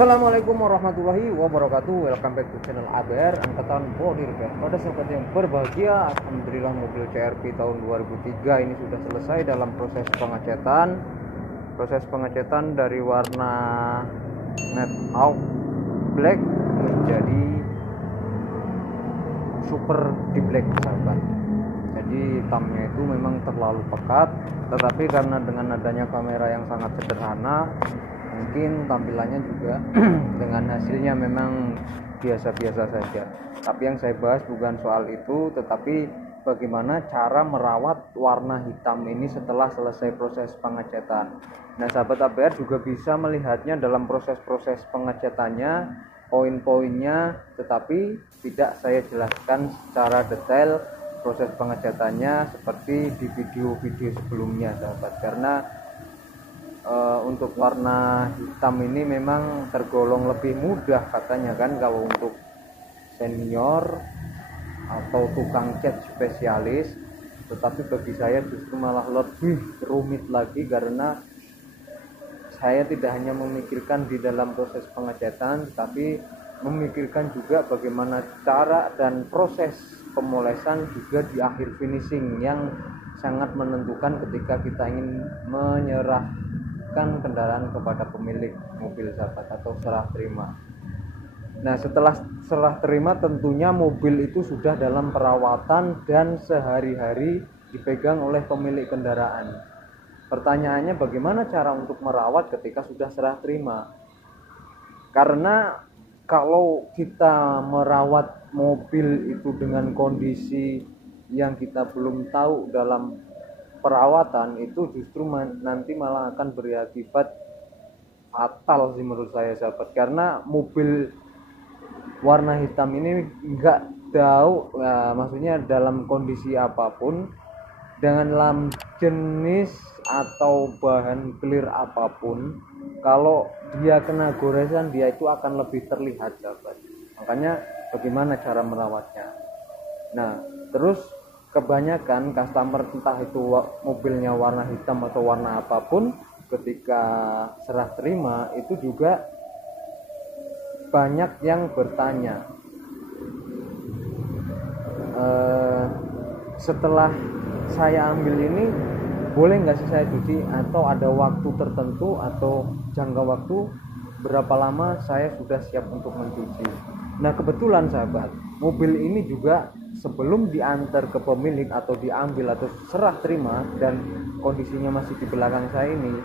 Assalamualaikum warahmatullahi wabarakatuh. Welcome back to channel ABR Angkatan Body Repair. Pada sahabat yang berbahagia, alhamdulillah mobil CR-V tahun 2003 ini sudah selesai dalam proses pengecetan. Proses pengecetan dari warna matte out black menjadi super deep black, sahabat. Jadi hitamnya itu memang terlalu pekat, tetapi karena dengan adanya kamera yang sangat sederhana, mungkin tampilannya juga dengan hasilnya memang biasa-biasa saja. Tapi yang saya bahas bukan soal itu, tetapi bagaimana cara merawat warna hitam ini setelah selesai proses pengecetan. Nah, sahabat ABR juga bisa melihatnya dalam proses-proses pengecatannya, poin-poinnya, tetapi tidak saya jelaskan secara detail proses pengecatannya seperti di video-video sebelumnya, sahabat, karena untuk warna hitam ini memang tergolong lebih mudah katanya kan kalau untuk senior atau tukang cat spesialis, tetapi bagi saya justru malah lebih rumit lagi karena saya tidak hanya memikirkan di dalam proses pengecatan, tapi memikirkan juga bagaimana cara dan proses pemolesan juga di akhir finishing yang sangat menentukan ketika kita ingin menyerahkan kendaraan kepada pemilik mobil, sahabat, atau serah terima. Nah, setelah serah terima tentunya mobil itu sudah dalam perawatan dan sehari-hari dipegang oleh pemilik kendaraan. Pertanyaannya, bagaimana cara untuk merawat ketika sudah serah terima? Karena kalau kita merawat mobil itu dengan kondisi yang kita belum tahu dalam perawatan, itu justru nanti malah akan berakibat fatal sih menurut saya, sahabat. Karena mobil warna hitam ini enggak tahu, maksudnya dalam kondisi apapun, dengan jenis atau bahan clear apapun, kalau dia kena goresan, dia itu akan lebih terlihat, sahabat. Makanya bagaimana cara merawatnya. Nah, terus kebanyakan customer, entah itu mobilnya warna hitam atau warna apapun, ketika serah terima itu juga banyak yang bertanya, setelah saya ambil ini boleh nggak sih saya cuci, atau ada waktu tertentu atau jangka waktu berapa lama saya sudah siap untuk mencuci. Nah, kebetulan, sahabat, mobil ini juga sebelum diantar ke pemilik atau diambil atau serah terima dan kondisinya masih di belakang saya ini,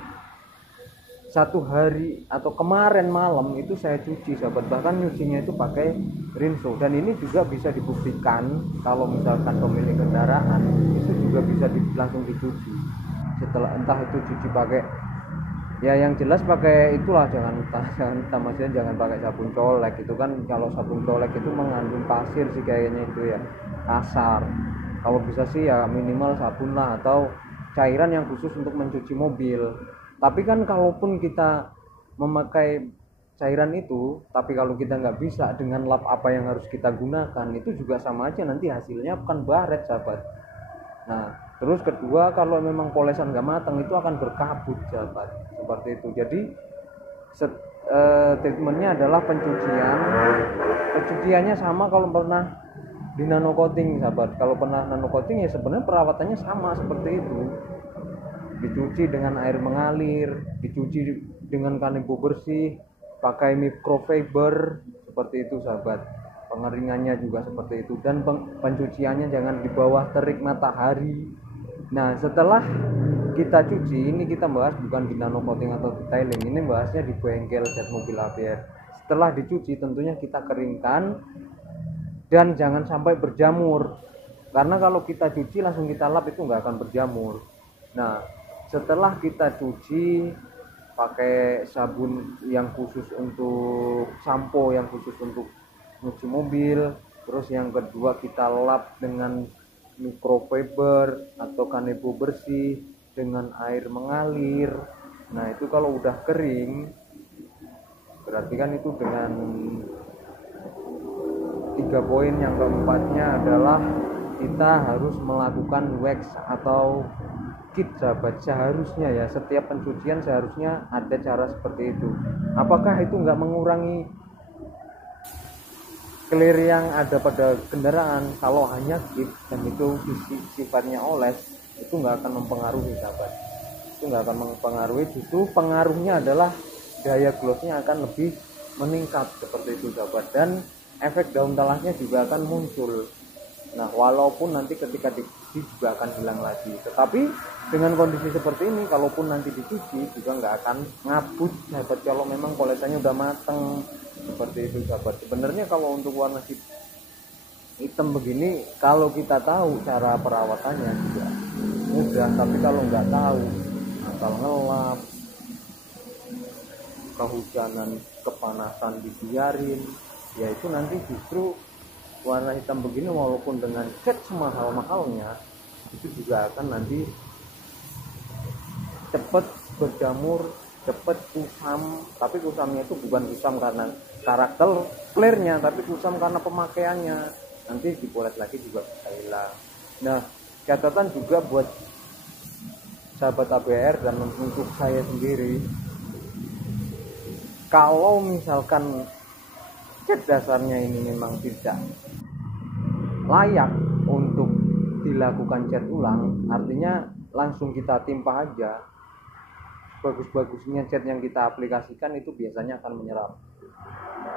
satu hari atau kemarin malam itu saya cuci, sahabat. Bahkan nyucinya itu pakai rinso, dan ini juga bisa dibuktikan kalau misalkan pemilik kendaraan itu juga bisa langsung dicuci setelah, entah itu cuci pakai, ya yang jelas pakai itulah, jangan maksudnya jangan pakai sabun colek. Itu kan kalau sabun colek itu mengandung pasir sih kayaknya, itu ya kasar. Kalau bisa sih ya minimal sabun lah, atau cairan yang khusus untuk mencuci mobil. Tapi kan kalaupun kita memakai cairan itu, tapi kalau kita nggak bisa dengan lap apa yang harus kita gunakan, itu juga sama aja nanti hasilnya bukan baret, sahabat. Nah, terus kedua, kalau memang polesan nggak matang itu akan berkabut, sahabat, seperti itu. Jadi treatmentnya adalah pencuciannya sama kalau pernah di nano coating, sahabat. Kalau pernah nano coating ya sebenarnya perawatannya sama seperti itu, dicuci dengan air mengalir, dicuci dengan kanebo bersih, pakai microfiber, seperti itu, sahabat. Pengeringannya juga seperti itu, dan pencuciannya jangan di bawah terik matahari. Nah, setelah kita cuci, ini kita bahas bukan di nano coating atau detailing, ini bahasnya di bengkel cat mobil ABR. Setelah dicuci tentunya kita keringkan dan jangan sampai berjamur, karena kalau kita cuci langsung kita lap itu nggak akan berjamur. Nah, setelah kita cuci pakai sabun yang khusus untuk sampo, yang khusus untuk cuci mobil, terus yang kedua kita lap dengan microfiber atau kanebo bersih dengan air mengalir. Nah, itu kalau udah kering berarti kan itu dengan 3 poin. Yang keempatnya adalah kita harus melakukan wax atau kit sahabat, seharusnya ya setiap pencucian seharusnya ada cara seperti itu. Apakah itu nggak mengurangi clear yang ada pada kendaraan? Kalau hanya kit dan itu sifatnya oles, itu nggak akan mempengaruhi sahabat, itu nggak akan mempengaruhi. Justru pengaruhnya adalah daya glossnya akan lebih meningkat seperti itu sahabat, dan efek daun talasnya juga akan muncul. Nah, walaupun nanti ketika dicuci juga akan hilang lagi, tetapi dengan kondisi seperti ini, kalaupun nanti dicuci juga nggak akan ngabut sahabat, kalau memang polesannya udah mateng seperti itu sahabat. Sebenarnya kalau untuk warna hitam begini, kalau kita tahu cara perawatannya juga mudah, tapi kalau nggak tahu, asal ngelap, kehujanan, kepanasan dibiarin, ya itu nanti justru warna hitam begini walaupun dengan cat semahal-mahalnya itu juga akan nanti cepat berjamur, cepat kusam. Tapi kusamnya itu bukan kusam karena karakter clearnya, tapi kusam karena pemakaiannya, nanti dipoles lagi juga bisa hilang. Nah, catatan juga buat sahabat ABR dan untuk saya sendiri, kalau misalkan cat dasarnya ini memang tidak layak untuk dilakukan cat ulang, artinya langsung kita timpa aja. Bagus-bagusnya cat yang kita aplikasikan itu biasanya akan menyerap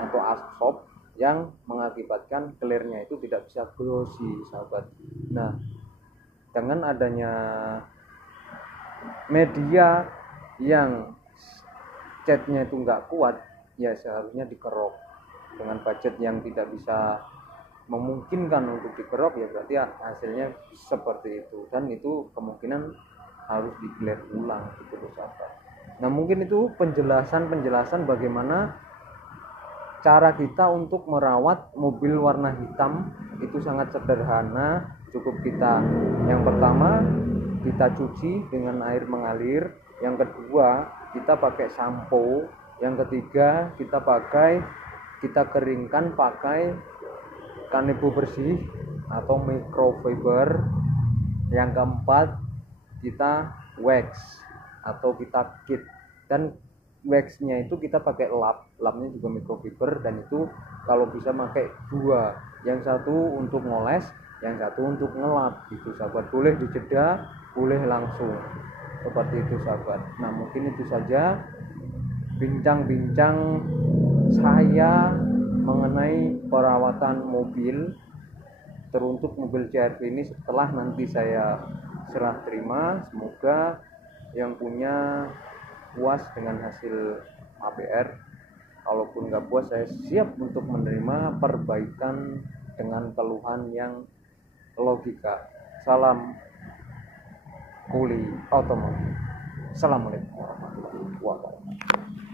atau asfalt yang mengakibatkan clearnya itu tidak bisa glossy sahabat. Nah, dengan adanya media yang catnya itu nggak kuat, ya seharusnya dikerok. Dengan budget yang tidak bisa memungkinkan untuk dikerok, ya berarti hasilnya seperti itu, dan itu kemungkinan harus di-clear ulang gitu loh sahabat. Nah, mungkin itu penjelasan bagaimana cara kita untuk merawat mobil warna hitam. Itu sangat sederhana, cukup kita, yang pertama kita cuci dengan air mengalir, yang kedua kita pakai sampo, yang ketiga kita keringkan pakai kanebo bersih atau microfiber, yang keempat kita wax atau kita kit, dan waxnya itu kita pakai lapnya juga microfiber, dan itu kalau bisa pakai dua, yang satu untuk ngoles, yang satu untuk ngelap gitu sahabat. Boleh dijeda, boleh langsung, seperti itu sahabat. Nah, mungkin itu saja bincang-bincang saya mengenai perawatan mobil teruntuk mobil CR-V ini setelah nanti saya serah terima. Semoga yang punya puas dengan hasil ABR. Kalaupun nggak puas, saya siap untuk menerima perbaikan dengan keluhan yang logika. Salam kuli otomotif. Assalamualaikum warahmatullahi wabarakatuh.